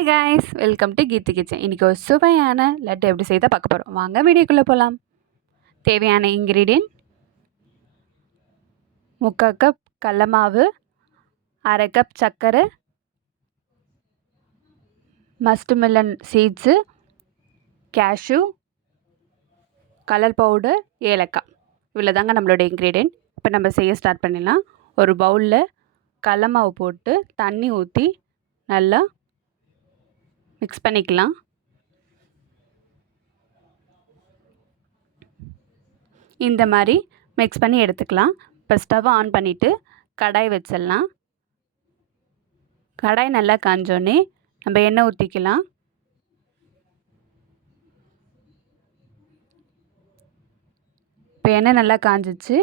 Hi guys, welcome to Keerthi kitchen. இன்றைக்கி ஒரு சுவையான லட்டு எப்படி செய்தால் பார்க்க போகிறோம். வாங்க வீடியோக்குள்ளே போகலாம். தேவையான இன்க்ரீடியன்ட் 3/4 கப் கடல மாவு, 1/2 கப் சர்க்கரை, musk melon seeds, cashew, colour powder, ஏலக்காய். இவ்வளோ தாங்க நம்மளோட இன்க்ரீடியன்ட். இப்போ நம்ம செய்ய ஸ்டார்ட் பண்ணிடலாம். ஒரு பவுலில் கடல மாவு போட்டு தண்ணி ஊற்றி நல்லா மிக்ஸ் பண்ணிக்கலாம். இந்த மாதிரி மிக்ஸ் பண்ணி எடுத்துக்கலாம். இப்போ ஸ்டவ் ஆன் பண்ணிவிட்டு கடாய் வச்சிடலாம். கடாய் நல்லா காஞ்சோடனே நம்ம எண்ணெய் ஊற்றிக்கலாம். இப்போ எண்ணெய் நல்லா காஞ்சிச்சு.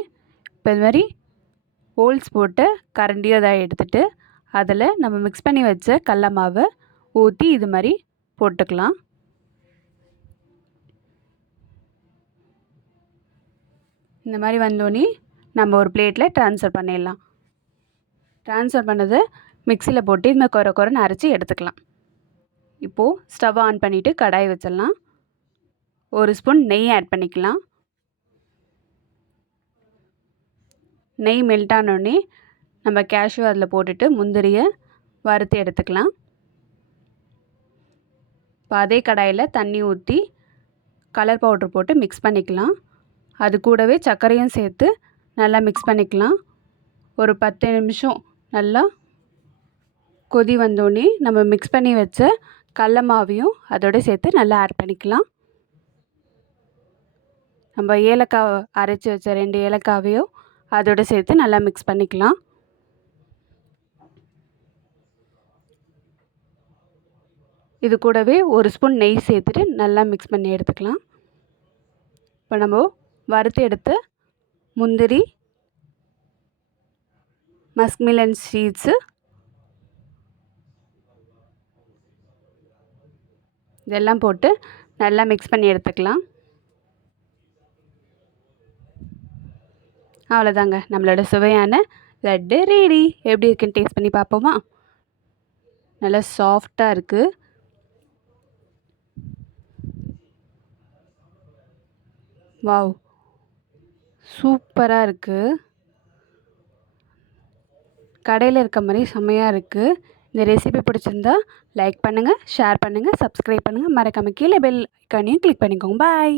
இப்போ இது மாதிரி ஹோல்ஸ் போட்டு கரண்டியோ அதை எடுத்துகிட்டு அதில் நம்ம மிக்ஸ் பண்ணி வச்ச கடல மாவை ஊற்றி இது மாதிரி போட்டுக்கலாம். இந்த மாதிரி வந்தோடனே நம்ம ஒரு பிளேட்டில் ட்ரான்ஸ்ஃபர் பண்ணிடலாம். ட்ரான்ஸ்ஃபர் பண்ணதை மிக்சியில் போட்டு இந்த குறைன்னு அரைச்சி எடுத்துக்கலாம். இப்போது ஸ்டவ் ஆன் பண்ணிவிட்டு கடாய் வச்சிடலாம். ஒரு ஸ்பூன் நெய் ஆட் பண்ணிக்கலாம். நெய் மெல்ட் ஆனோடனே நம்ம கேஷ்யூ அதில் போட்டுட்டு முந்திரியை வறுத்து எடுத்துக்கலாம். இப்போ அதே கடாயில் தண்ணி ஊற்றி கலர் பவுட்ரு போட்டு மிக்ஸ் பண்ணிக்கலாம். அது கூடவே சர்க்கரையும் சேர்த்து நல்லா மிக்ஸ் பண்ணிக்கலாம். ஒரு 10 நிமிஷம் நல்லா கொதி வந்தோடனே நம்ம மிக்ஸ் பண்ணி வச்ச கடல மாவையும் அதோடு சேர்த்து நல்லா ஆட் பண்ணிக்கலாம். நம்ம ஏலக்காய் அரைச்சி வச்ச 2 ஏலக்காவையும் அதோடு சேர்த்து நல்லா மிக்ஸ் பண்ணிக்கலாம். இது கூடவே ஒரு ஸ்பூன் நெய் சேர்த்துட்டு நல்லா மிக்ஸ் பண்ணி எடுத்துக்கலாம். இப்போ நம்ம வறுத்து எடுத்து முந்திரி, மஸ்க் மில்லன் சீட்ஸு, இதெல்லாம் போட்டு நல்லா மிக்ஸ் பண்ணி எடுத்துக்கலாம். அவ்வளோதாங்க, நம்மளோட சுவையான லட்டு ரெடி. எப்படி இருக்குன்னு டேஸ்ட் பண்ணி பார்ப்போமா? நல்லா சாஃப்டாக இருக்குது. வாவ், சூப்பராக இருக்குது. கடையில் இருக்க மாதிரி செம்மையாக இருக்குது. இந்த ரெசிபி பிடிச்சிருந்தா லைக் பண்ணுங்கள், ஷேர் பண்ணுங்கள், சப்ஸ்கிரைப் பண்ணுங்கள். மறக்காமல் கீழே பெல் ஐக்கானையும் கிளிக் பண்ணிக்கோங்க. பாய்.